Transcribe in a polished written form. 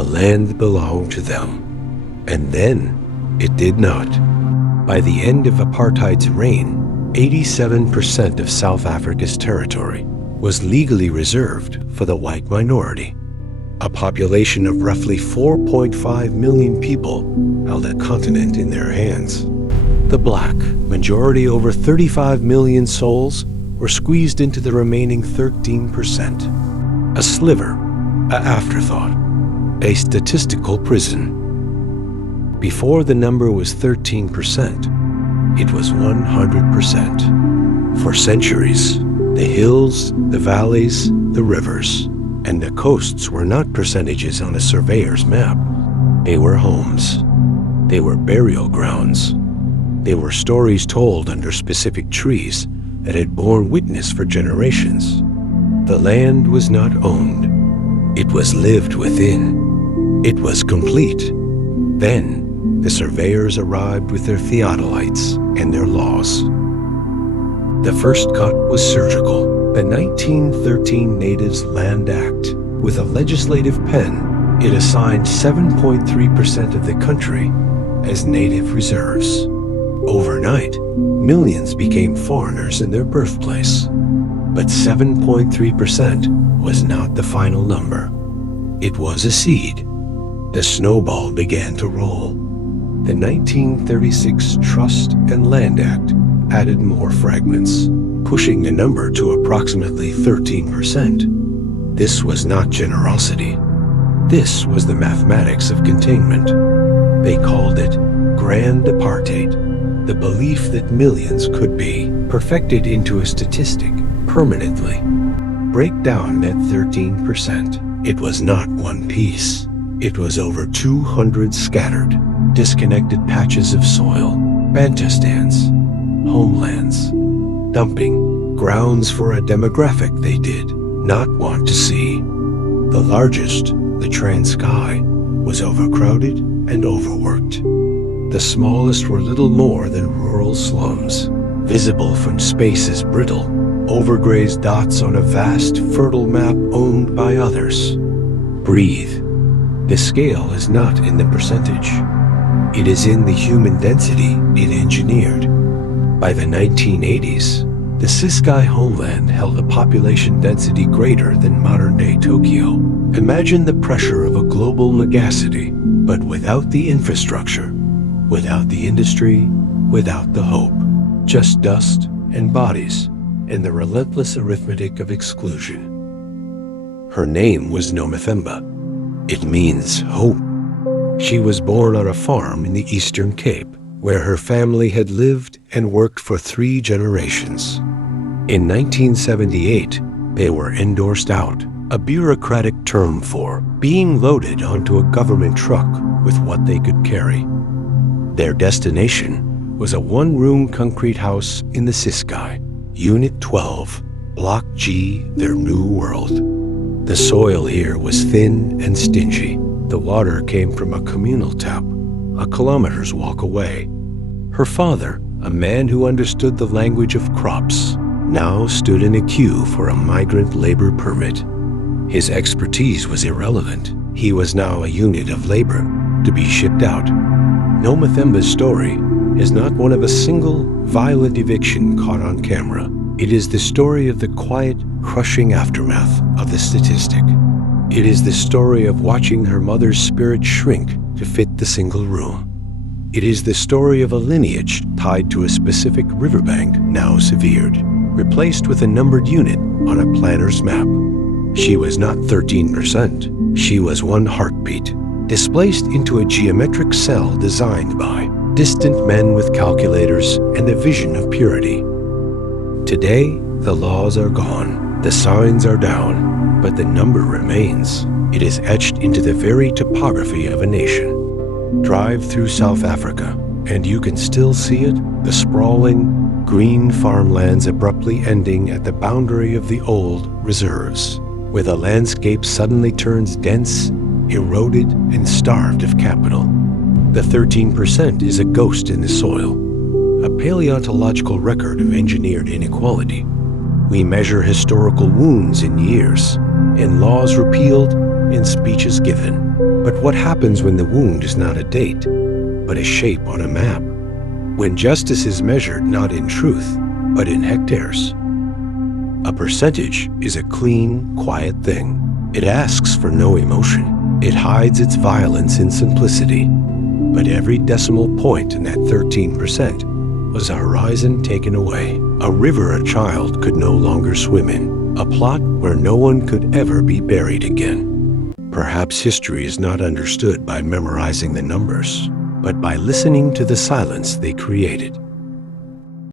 The land belonged to them. And then it did not. By the end of Apartheid's reign, 87% of South Africa's territory was legally reserved for the white minority. A population of roughly 4.5 million people held a continent in their hands. The black, majority over 35 million souls, were squeezed into the remaining 13%. A sliver, an afterthought, a statistical prison. Before the number was 13%, it was 100%. For centuries, the hills, the valleys, the rivers, and the coasts were not percentages on a surveyor's map. They were homes. They were burial grounds. They were stories told under specific trees that had borne witness for generations. The land was not owned. It was lived within. It was complete. Then, the surveyors arrived with their theodolites and their laws. The first cut was surgical. The 1913 Natives Land Act. With a legislative pen, it assigned 7.3% of the country as native reserves. Overnight, millions became foreigners in their birthplace. But 7.3% was not the final number. It was a seed. The snowball began to roll. The 1936 Trust and Land Act added more fragments, pushing the number to approximately 13%. This was not generosity. This was the mathematics of containment. They called it Grand Apartheid, the belief that millions could be perfected into a statistic permanently. Break down that 13%. It was not one piece. It was over 200 scattered, disconnected patches of soil, Bantustans, homelands, dumping grounds for a demographic they did not want to see. The largest, the Transkei, was overcrowded and overworked. The smallest were little more than rural slums, visible from space as brittle, overgrazed dots on a vast, fertile map owned by others. Breathe. The scale is not in the percentage. It is in the human density it engineered. By the 1980s, the Ciskei homeland held a population density greater than modern-day Tokyo. Imagine the pressure of a global megacity, but without the infrastructure, without the industry, without the hope. Just dust and bodies and the relentless arithmetic of exclusion. Her name was Nomathemba. It means hope. She was born on a farm in the Eastern Cape, where her family had lived and worked for 3 generations. In 1978, they were endorsed out, a bureaucratic term for being loaded onto a government truck with what they could carry. Their destination was a one-room concrete house in the Ciskei, Unit 12, Block G, their new world. The soil here was thin and stingy. The water came from a communal tap, a kilometer's walk away. Her father, a man who understood the language of crops, now stood in a queue for a migrant labor permit. His expertise was irrelevant. He was now a unit of labor to be shipped out. Nomathemba's story is not one of a single violent eviction caught on camera. It is the story of the quiet, crushing aftermath of the statistic. It is the story of watching her mother's spirit shrink to fit the single room. It is the story of a lineage tied to a specific riverbank now severed, replaced with a numbered unit on a planner's map. She was not 13%. She was one heartbeat, displaced into a geometric cell designed by distant men with calculators and a vision of purity. Today, the laws are gone, the signs are down, but the number remains. It is etched into the very topography of a nation. Drive through South Africa, and you can still see it, the sprawling, green farmlands abruptly ending at the boundary of the old reserves, where the landscape suddenly turns dense, eroded, and starved of capital. The 13% is a ghost in the soil, a paleontological record of engineered inequality. We measure historical wounds in years, in laws repealed, in speeches given. But what happens when the wound is not a date, but a shape on a map? When justice is measured not in truth, but in hectares? A percentage is a clean, quiet thing. It asks for no emotion. It hides its violence in simplicity. But every decimal point in that 13% was a horizon taken away, a river a child could no longer swim in, a plot where no one could ever be buried again. Perhaps history is not understood by memorizing the numbers, but by listening to the silence they created.